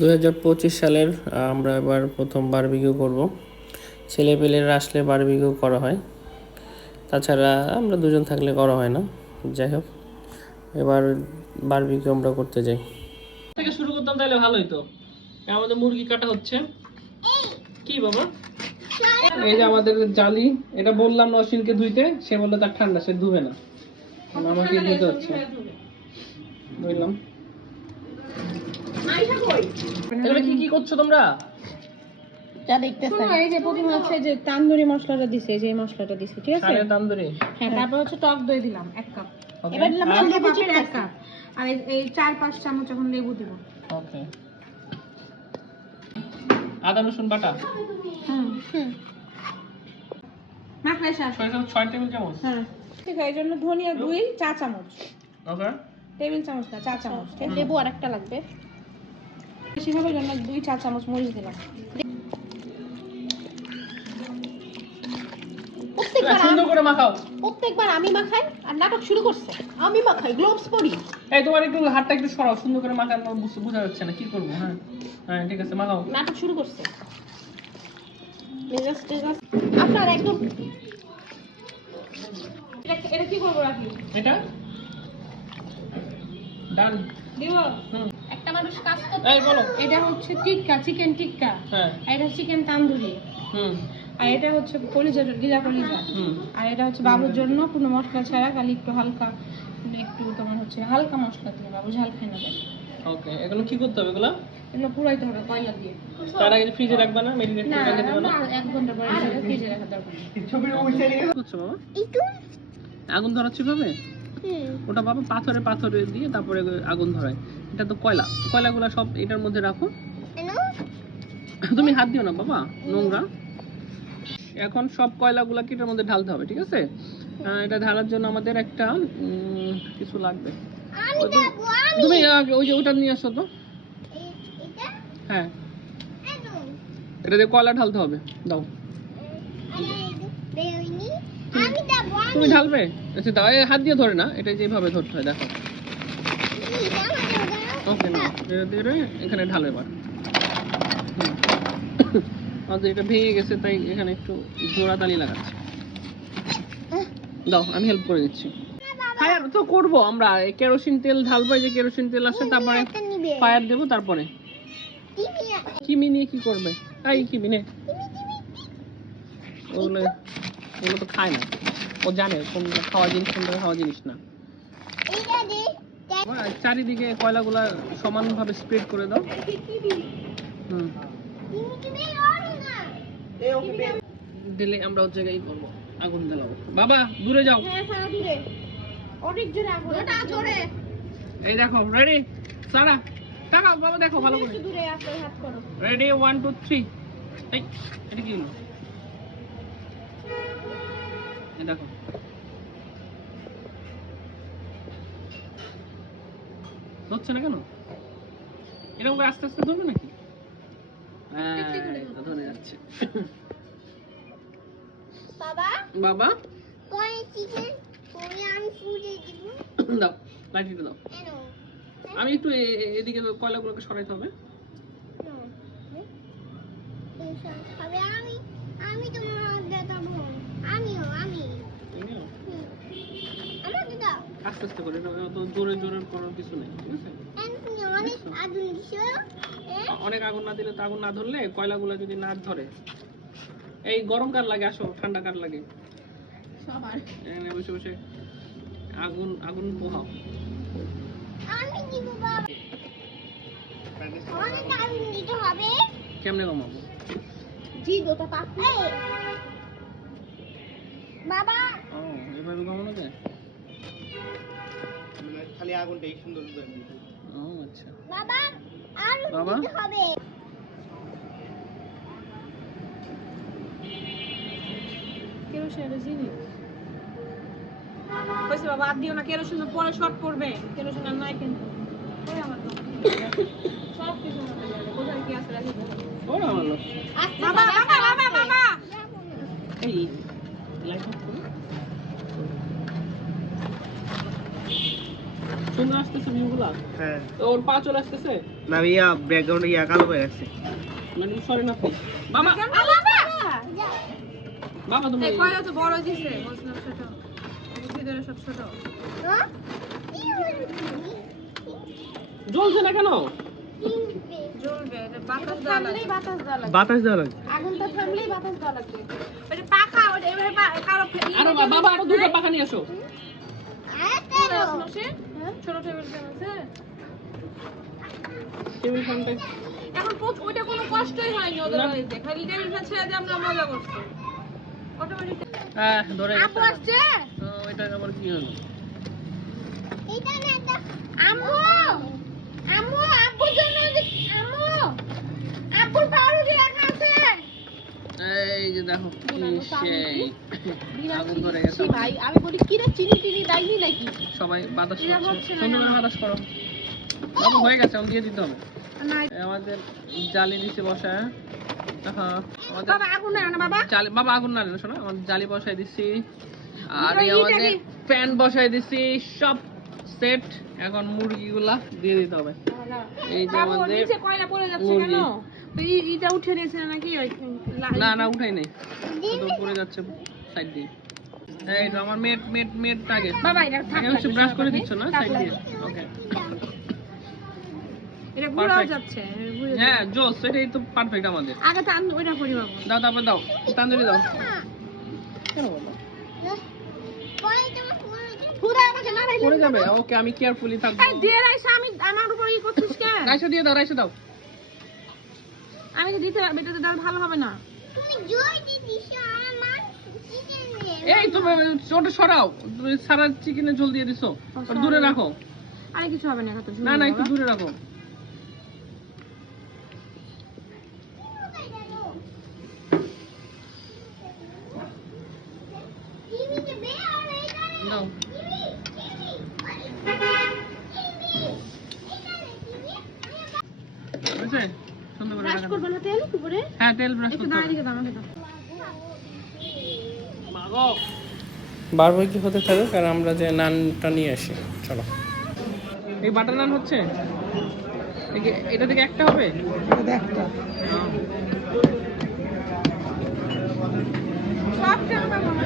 2025 সালের আমরা এবার প্রথম বারবিকিউ করব। ছেলেপেলেরা আসলে বারবিকিউ করা হয়, তাছাড়া আমরা দুজন থাকলে করা হয় না। যাই হোক, এবার বারবিকিউ আমরা করতে যাই। থেকে শুরু করতাম তাহলে ভালো হতো। আমাদের মুরগি কাটা হচ্ছে। কি বাবা? এই যে আমাদের জালি, এটা বললাম নসিনকে ধুইতে, সে বললো তার ঠান্ডা, সে ধুবে না, আমাকে ধুতে হচ্ছে। বুঝলাম। এগুলো কি কি করছো তোমরা? যা দেখতেছেন এই যে প্রথমে হচ্ছে যে তান্দুরি মশলাটা দিছে, যে এই মশলাটা দিছে, ঠিক আছে? তান্দুরি, হ্যাঁ। তারপর হচ্ছে টক দই দিলাম 1 কাপ। এবার দিলাম লেবু চিনি 1 কাপ। আর এই 4-5 চামচ এখন লেবু দিব। ওকে। আদা রসুন বাটা। হুম। মাখলে শেষ। 6 টেবিল চামচ। হ্যাঁ ঠিক আছে। এর জন্য ধনিয়া 2 চা চামচ। ওকে। টেবিল চামচ না, চা চামচ। লেবু আরেকটা লাগবে। বেশি হবে জন্য 2 চা চামচ মরিচ দিলাম। প্রত্যেকবার আমি মাখাই আর নাটক শুরু করছে। আমি মাখাই, গ্লোভস পরি। এই তোমার একটু হাতটা একটু সরাও, সুন্দর করে মাখার বোঝা যাচ্ছে না, কি করব? হ্যাঁ হ্যাঁ ঠিক আছে, মাখাও। নাটক শুরু করছে। মেজাজ আপনার একদম। এটা কি করব রাখি? এটা ডান দিব। একটা মানুষ কাজ করতে। এই বলো। এটা হচ্ছে টিক্কা, চিকেন টিক্কা। হ্যাঁ। এটা চিকেন তান্দুরি। আর এটা হচ্ছে কলিজা, গিলা কলিজা। আর এটা হচ্ছে বাবুর জন্য কোনো মশলা ছাড়া, খালি একটু হালকা, একটু তোমার হচ্ছে হালকা মশলা দিয়ে, বাবু ঝাল খায় না। ওকে, এগুলো কি করতে হবে? এগুলো পুরাইতে হবে কয়লা দিয়ে। তার আগে ফ্রিজে রাখবা না? মেরিনেট করে রেখে দেবা না? 1 ঘন্টা পরে ফ্রিজে রাখা দরকার। ছবির ওইটা নিয়ে করছো বাবা? একটু আগুন ধরাচ্ছি ভাবে? ওটা বাবা পাথরে দিয়ে তারপরে আগুন ধরায়। এটা তো কয়লাগুলো সব এটার মধ্যে রাখো। তুমি হাত দিও না বাবা, নোংরা। এখন সব কয়লাগুলো এটার মধ্যে ঢালতে হবে, ঠিক আছে? এটা ঢালার জন্য আমাদের একটা কিছু লাগবে। তুমি ওই যে ওটা নিয়ে আসো তো। হ্যাঁ, এটা দিয়ে কয়লা ঢালতে হবে। দাও, তুমি ঢালবে? আচ্ছা দাও। হাত দিয়ে ধরে না, এটা যেভাবে ধরতে হয় দেখো। ওকে না, এখানে ঢালো এবার। আচ্ছা, এটা ভেঙে গেছে তাই এখানে একটু জোড়া তালি লাগাচ্ছি। দাও, আমি হেল্প করে দিচ্ছি। ফায়ার তো করবো আমরা, কেরোসিন তেল ঢালবো। যে কেরোসিন তেল আসে, তারপরে ফায়ার দেবো। তারপরে কিমি নিয়ে কি করবে? তাই কিমি নে, ওগুলো তো খায় না। ও জানে কোনটা খাওয়া জিনিস, কোনটা খাওয়া জিনিস না। চারিদিকে কয়লাগুলা সমানভাবে স্প্রেড করে দাও। দিলে আমরা ওর জায়গায় করবো, আগুন জ্বালাবো। বাবা দূরে যাও। অনেক জোরে আগুন, ওটা জোরে। এই দেখো, রেডি সারা? তাকাও বাবা, দেখো ভালো করে। দূরে আসো, হাত করো। রেডি 1 2 3। এই এটা কি হলো? এই দেখো, হচ্ছে না কেন? এরকম করে আস্তে আস্তে ধরবে নাকি? হ্যাঁ, ধরে যাচ্ছে। বাবা বাবা কই চিকেন কই আমি ফুলে দিব। দাও, লাইটটা দাও। আমি একটু এদিকে কয়লাগুলোকে সরাইতে হবে। আমি তোমার হাত দেখাবো। আমি আমাকে দাও। আস্তে আস্তে করে, তো জোরে জোরে করার কিছু নেই, ঠিক আছে? অনেক আগুন না দিলে তো, আগুন না ধরলে কয়লাগুলো যদি না ধরে। এই গরম কার লাগে, আসো ঠান্ডা কার লাগে? সবার। বসে বসে আগুন পোহাও। আমি দিব বাবা। অনেক আগুন দিতে হবে। কেমনে কমাবো? জি দুটো পাখি। বাবা ও এভাবে কমানো যায়? খালি আগুনটাই সুন্দর করে। ও আচ্ছা বাবা, আর দিতে হবে। কেরোসিন জিনিস কইছে বাবা, আর দিও না কেরোসিন, পরে শর্ট পড়বে। কেরোসিন আর নাই কিন্তু। ওই আমার তো সব কিছু মনে লাগে, কোথায় কি আছে রাখি দাও। ওরে ভালো। বাবা বাবা বাবা বাবা, এই লাইট অফ করো। সুন্দর আসতেছে ভিউগুলা? হ্যাঁ তো ওর পা চলে আসতেছে? না আমি ব্যাকগ্রাউন্ডে কালো করে রাখছি। মানে সরি না বাবা বাবা তুমি কয়টা তো বড় দিছে বলছিলাম ছোট ভিতরে সব ছোট জ্বলছে না কেন? জ্বলবে বাতাস দেওয়া লাগবে বাতাস দেওয়া লাগবে। আগুনটা থামলেই বাতাস দেওয়া লাগবে ওই যে পাখা ওটা এভাবে কারো আরো বাবা আরো দুটো পাখা নিয়ে আসো। ছোট টেবিল ফ্যান আছে টেবিল ফ্যানটা এখন ওইটা কোনো কষ্টই হয়নি ওদের বাড়িতে খালি টেবিল ফ্যান ছেড়ে দিয়ে আমরা মজা করছি অটোমেটিক হ্যাঁ ধরে আপু আসছে তো এটা আবার কি হলো? এটা না এটা আম্মু আম্মু আব্বুর জন্য আম্মু আব্বুর পাউরুটি রাখা আছে এই যে দেখো কি সেই আগুন ধরে গেছে। ভাই আমি বলি কি রে চিনি টিনি দাইনি নাকি সবাই বাতাস এটা করছে। হচ্ছে না সুন্দর করে কেন? বাতাস করো। বাবু হয়ে গেছে, আমি দিয়ে দিতে হবে। না আমাদের জালি নিচে বসায় হ্যাঁ আমাদের বাবা আগুন না না বাবা জালি বাবা আগুন না শোনো, আমাদের জালি বসাই দিছি আর এই এইটা আমাদের কি? ফ্যান বসাই দিছি, সব সেট। এখন মুরগিগুলা দিয়ে দিতে হবে। এই যে বাবু আমাদের নিচে কয়লা পড়ে যাচ্ছে কেন মুরগি। ওই এটা উঠে নিয়েছে নাকি ওই না না উঠাই নাই, তো পড়ে যাচ্ছে সাইড দিয়ে। এই তো আমার মেট আগে বাবা এটা থাক আগে হচ্ছে ব্রাশ করে দিচ্ছ না সাইড দিয়ে। ওকে এটা ঘুরাও Perfect. যাচ্ছে হ্যাঁ জোস, সেটাই তো পারফেক্ট আমাদের। আগে তো আমি ওইটা করি বাবু দাও তারপর দাও তান্দুরি দাও। কেন বাবা পুরো আমাকে না রাইলে পড়ে যাবে? ওকে আমি কেয়ারফুলি থাকবো। এই দিয়ে রাইসা আমি আমার উপর ই করছিস কেন রাইসা দিয়ে দাও, রাইসা দাও। আমি তো দিতে পারবো, এটা তো ভালো হবে না এই তুমি ওটা সরাও, তুমি সারা চিকেনে ঝোল দিয়ে দিছো, ওটা দূরে রাখো। আরে কিছু হবে না কত না না একটু দূরে রাখো। নাও হয়েছে? সুন্দর করে ব্রাশ রাখো। করব না তেল উপরে হ্যাঁ তেল ব্রাশ একটু করতে দাঁড়িয়ে হবে। দিকে দাও আমাকে দাও মাগো বারবার হতে থাকবে, কারণ আমরা যে নানটা নিয়ে আসি। চলো এই বাটার নান হচ্ছে, এটা থেকে একটা হবে। সব কেন পাবো না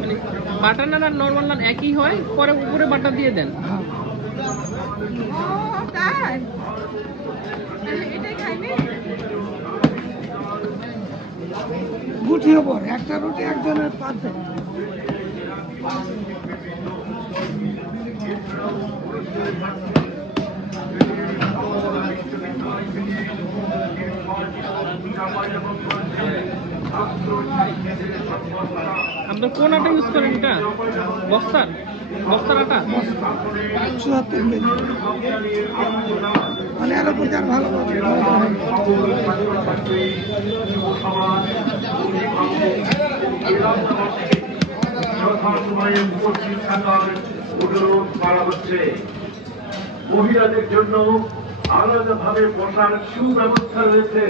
মানে বাটার নান আর নরমাল নান একই হয়, পরে উপরে বাটার দিয়ে দেন। ও তাই এটাই খাইনি গুটিয়ে পর একটা রুটি একজনের পারফেক্ট। আপনার কোন আটা ইউজ করেন? এটা বস্তার আটা। 74 কেজি মানে এর উপর যার ভালো লাগে উপস্থিত থাকার অনুরোধ করা হচ্ছে। মহিলাদের জন্য আলাদাভাবে বসার সুব্যবস্থা রয়েছে।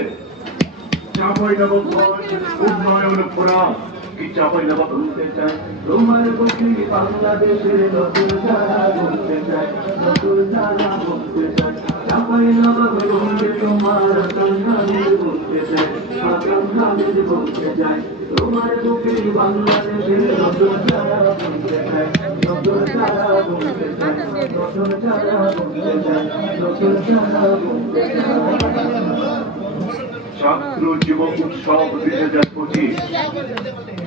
চাঁপাইনবাবগঞ্জ উন্নয়ন ফোরাম কি চাঁপাইনবাবগঞ্জ বলতে চায় তোমার প্রতি বাংলাদেশের নতুন যারা বলতে চায়, নতুন যারা বলতে চায় চাঁপাইনবাবগঞ্জ তোমার সন্ধানের বলতে চায়, সন্ধানের বলতে চায় তোমার প্রতি বাংলাদেশের নতুন যারা বলতে চায়, নতুন যারা বলতে চায়, নতুন যারা বলতে চায়, নতুন যারা বলতে চায়। ছাত্র যুব উৎসব 2025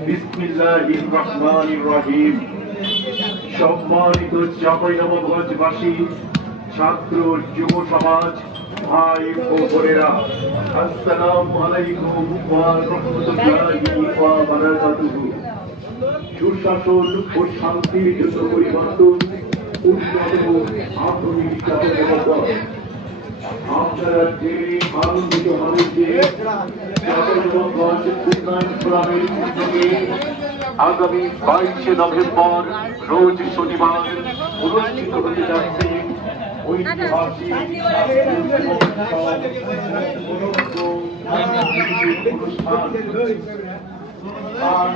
বিসমিল্লাহির রহমানির রহিম। সম্মানিত চাঁপাইনবাবগঞ্জবাসী, ছাত্র যুব সমাজ, ভাই ও বোনেরা, আসসালামু আলাইকুম ওয়া রাহমাতুল্লাহি ওয়া বারাকাতুহু। সুশাসন ও শান্তির জন্য পরিবর্তন, উন্নত আধুনিক চাঁপাইনবাবগঞ্জ। আপনারা জেনে আনন্দিত হবেন যে চাঁপাইনবাবগঞ্জ উন্নয়ন ফোরামের উদ্যোগে আগামী 22 নভেম্বর রোজ শনিবার অনুষ্ঠিত হতে যাচ্ছে ঐতিহাসিক অনুষ্ঠান আর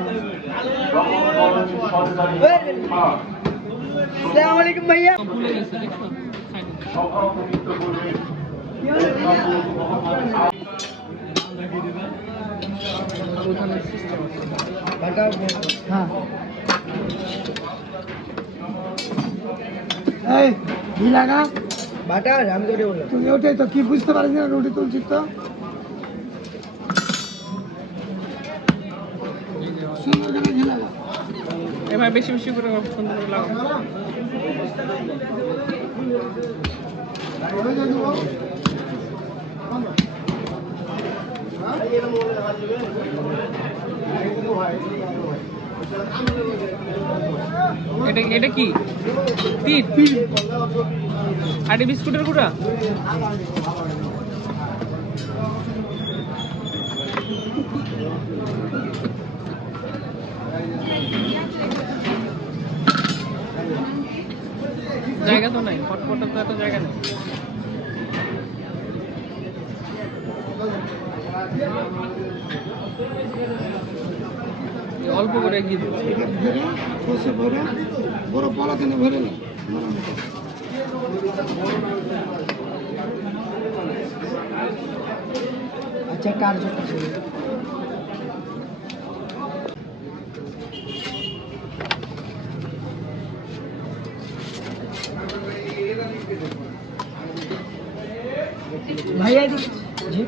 রমজান সরকারি মাঠ আসসালামাইকুম ভাইয়া। সভাপতিত্ব করবেন এই ঘিলাগা বাটার আমি তো ওটা বললাম। তুমি ওটাই তো কি বুঝতে পারিস না রুটি তুলছি তো সুন্দর করে ঘিলাগা এবার বেশি বেশি করে সুন্দর করে লাগাও। এটা এটা কি তিত? আর এটা বিস্কুটের গুঁড়া? জায়গা তো নাই, ফটফটার তো এত জায়গা নেই। অল্প করে ঘি দিচ্ছি। এটা ভরে কষে ভরে বড় পলাতেনে ভরে না আচ্ছা কার্যটা ছিল ভাইয়া জি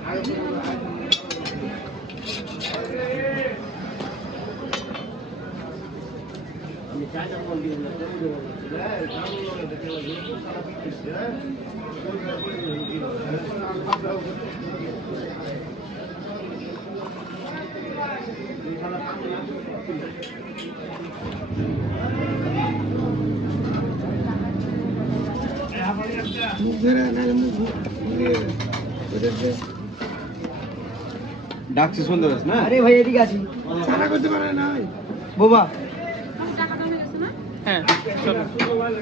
মুখ ধরে নাহলে মুখ ঘুরিয়ে ওদেরকে ডাকছি সুন্দর না? আরে ভাই এদিকে আছি সারা করতে পারে না বোবা। টাকাটা হয়ে গেছে না? হ্যাঁ চলো,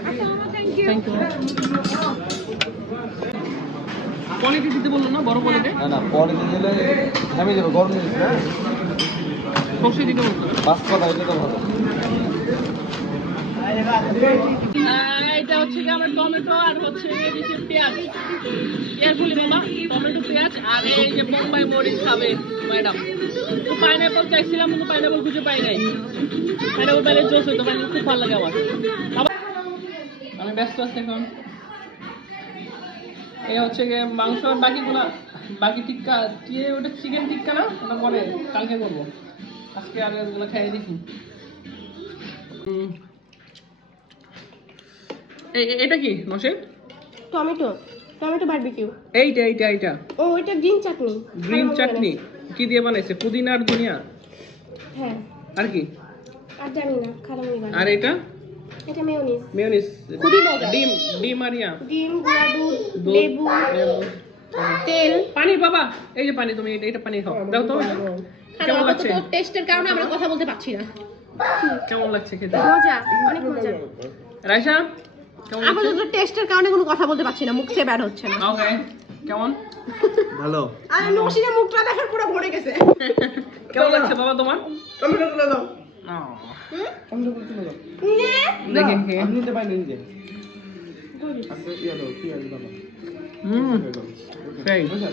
আচ্ছা thank you. Thank you. Quality দিতে বললো না, বড় কোয়ালিটি না না, পরে দিলে থেমে যাবে, গরম জিনিস না, বসে দিতে বলতো। বাস কথা এটা তো ভালো। এটা হচ্ছে কি আমার টমেটো আর হচ্ছে এদিকে পেঁয়াজ। কেয়ারফুলি বাবা, টমেটো পেঁয়াজ আর এই যে বোম্বাই মরিচ খাবে ম্যাডাম। তো পাইনাপল চাইছিলাম কিন্তু পাইনাপল খুঁজে পাই নাই। পাইনাপল পেলে জোস হইতো, পাইনাপল খুব ভালো লাগে আমার। বাবা, আমি ব্যস্ত আছি এখন। এই হচ্ছে গিয়ে মাংস আর বাকিগুলা, বাকি টিক্কা দিয়ে ওটা চিকেন টিক্কা না, ওটা পরে কালকে করবো। আজকে আর এগুলো খাইয়ে দেখি। এটা কি নসেন? Tomato tomato barbecue. এইটা এইটা এইটা ও এটা গ্রিন চাটনি। গ্রিন চাটনি কি দিয়ে বানাইছে? পুদিনা আর ধনিয়া হ্যাঁ, আর কি? আর জানি না, খারাপ বানাই। আর এটা এটা মেয়োনিজ। মেয়োনিজ, খুবই মজা। ডিম ডিম আর ইয়া ডিম, গুঁড়া দুধ, দুধ, লেবু, লেবু, তেল। পানি। বাবা এই যে পানি, তুমি এটা পানি খাও, দাও তো। কেমন লাগছে? টেস্টের কারণে আমরা কথা বলতে পারছি না। কেমন লাগছে খেতে? মজা, অনেক মজা। রাইসা কেমন লাগছে? আপাতত টেস্টের কারণে কোনো কথা বলতে পারছি না, মুখ থেকে বের হচ্ছে না। ওকে, কেমন ভালো। আর নসিনের মুখটা দেখার পুরো ভরে গেছে। কেমন লাগছে বাবা তোমার? টমেটো তুলে দাও, ও, টমেটো তুলে দাও। নে। দেখি আমি নিতে পারি নিজে। আচ্ছা ইয়া দাও, পেঁয়াজ দাও। হুম, সেই। বুঝা